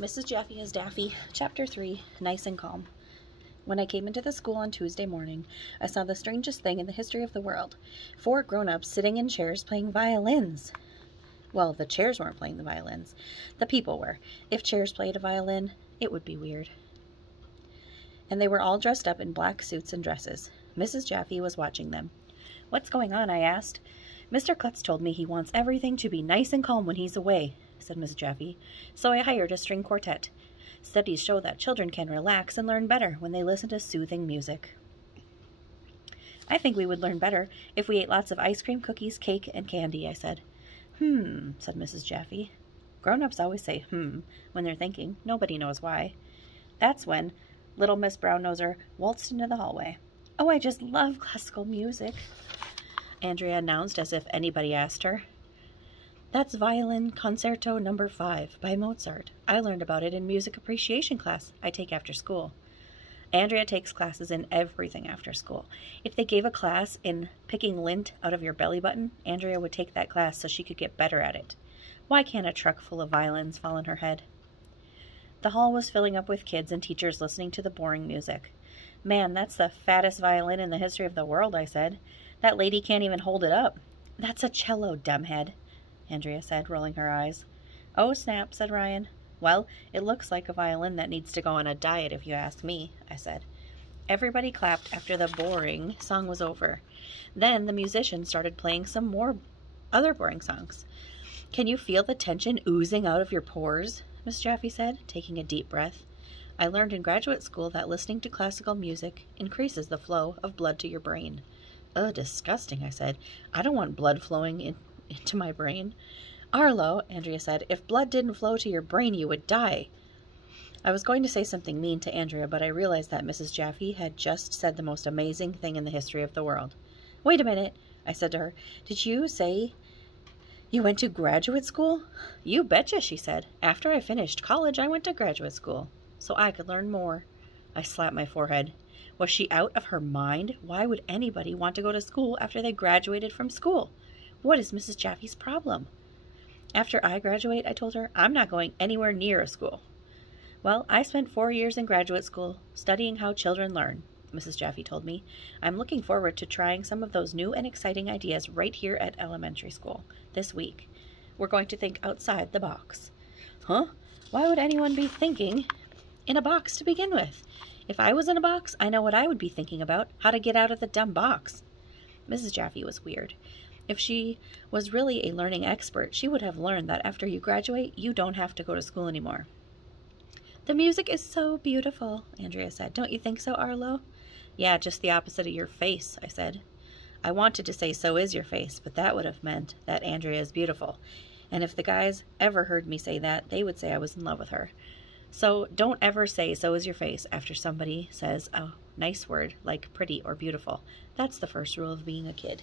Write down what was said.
Mrs. Jaffee as Daffy, Chapter 3, Nice and Calm. When I came into the school on Tuesday morning, I saw the strangest thing in the history of the world. 4 grown-ups sitting in chairs playing violins. Well, the chairs weren't playing the violins. The people were. If chairs played a violin, it would be weird. And they were all dressed up in black suits and dresses. Mrs. Jaffee was watching them. "What's going on?" I asked. "Mr. Klutz told me he wants everything to be nice and calm when he's away," said Mrs. Jaffee. "So I hired a string quartet. Studies show that children can relax and learn better when they listen to soothing music." "I think we would learn better if we ate lots of ice cream, cookies, cake, and candy," I said. Said Mrs. Jaffee. Grown-ups always say, when they're thinking. Nobody knows why. That's when little Miss Brown-Noser waltzed into the hallway. "Oh, I just love classical music," Andrea announced as if anybody asked her. "That's Violin Concerto No. 5 by Mozart. I learned about it in music appreciation class I take after school." Andrea takes classes in everything after school. If they gave a class in picking lint out of your belly button, Andrea would take that class so she could get better at it. Why can't a truck full of violins fall in her head? The hall was filling up with kids and teachers listening to the boring music. "Man, that's the fattest violin in the history of the world," I said. "That lady can't even hold it up." "That's a cello, dumbhead," Andrea said, rolling her eyes. "Oh, snap," said Ryan. "Well, it looks like a violin that needs to go on a diet if you ask me," I said. Everybody clapped after the boring song was over. Then the musician started playing some more other boring songs. "Can you feel the tension oozing out of your pores?" Miss Jaffee said, taking a deep breath. "I learned in graduate school that listening to classical music increases the flow of blood to your brain." "Ugh, disgusting," I said. "I don't want blood flowing into my brain." "Arlo," Andrea said, "if blood didn't flow to your brain, you would die." I was going to say something mean to Andrea, but I realized that Mrs. Jaffee had just said the most amazing thing in the history of the world. "Wait a minute," I said to her. "Did you say you went to graduate school?" "You betcha," she said. "After I finished college, I went to graduate school, so I could learn more." I slapped my forehead. Was she out of her mind? Why would anybody want to go to school after they graduated from school? What is Mrs. Jaffee's problem? "After I graduate," I told her, "I'm not going anywhere near a school." "Well, I spent 4 years in graduate school studying how children learn," Mrs. Jaffee told me. "I'm looking forward to trying some of those new and exciting ideas right here at elementary school this week. We're going to think outside the box." "Huh? Why would anyone be thinking in a box to begin with? If I was in a box, I know what I would be thinking about, how to get out of the dumb box." Mrs. Jaffee was weird. If she was really a learning expert, she would have learned that after you graduate, you don't have to go to school anymore. "The music is so beautiful," Andrea said. "Don't you think so, Arlo?" "Yeah, just the opposite of your face," I said. I wanted to say, "so is your face," but that would have meant that Andrea is beautiful. And if the guys ever heard me say that, they would say I was in love with her. So don't ever say "so is your face" after somebody says a nice word like pretty or beautiful. That's the first rule of being a kid.